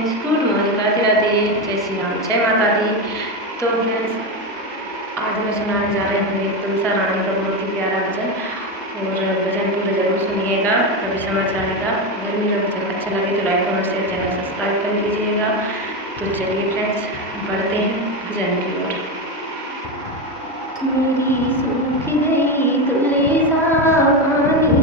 Friends, good morning, Radhe Radhe, जय श्री राम, जय माता दी। तो फ्रेंड्स, आज मैं सुनाने जा रही हूँ एक तुलसा रानी का बहुत ही प्यारा भजन। और भजन पूरा जरूर सुनिएगा, तभी समझ आएगा। अगर मेरा भजन अच्छा लगे तो like comment share channel subscribe कर लीजिएगा। तो चलिए फ्रेंड्स, बढ़ते हैं भजन की ओर। मेरी सूख गई तुलसा पानी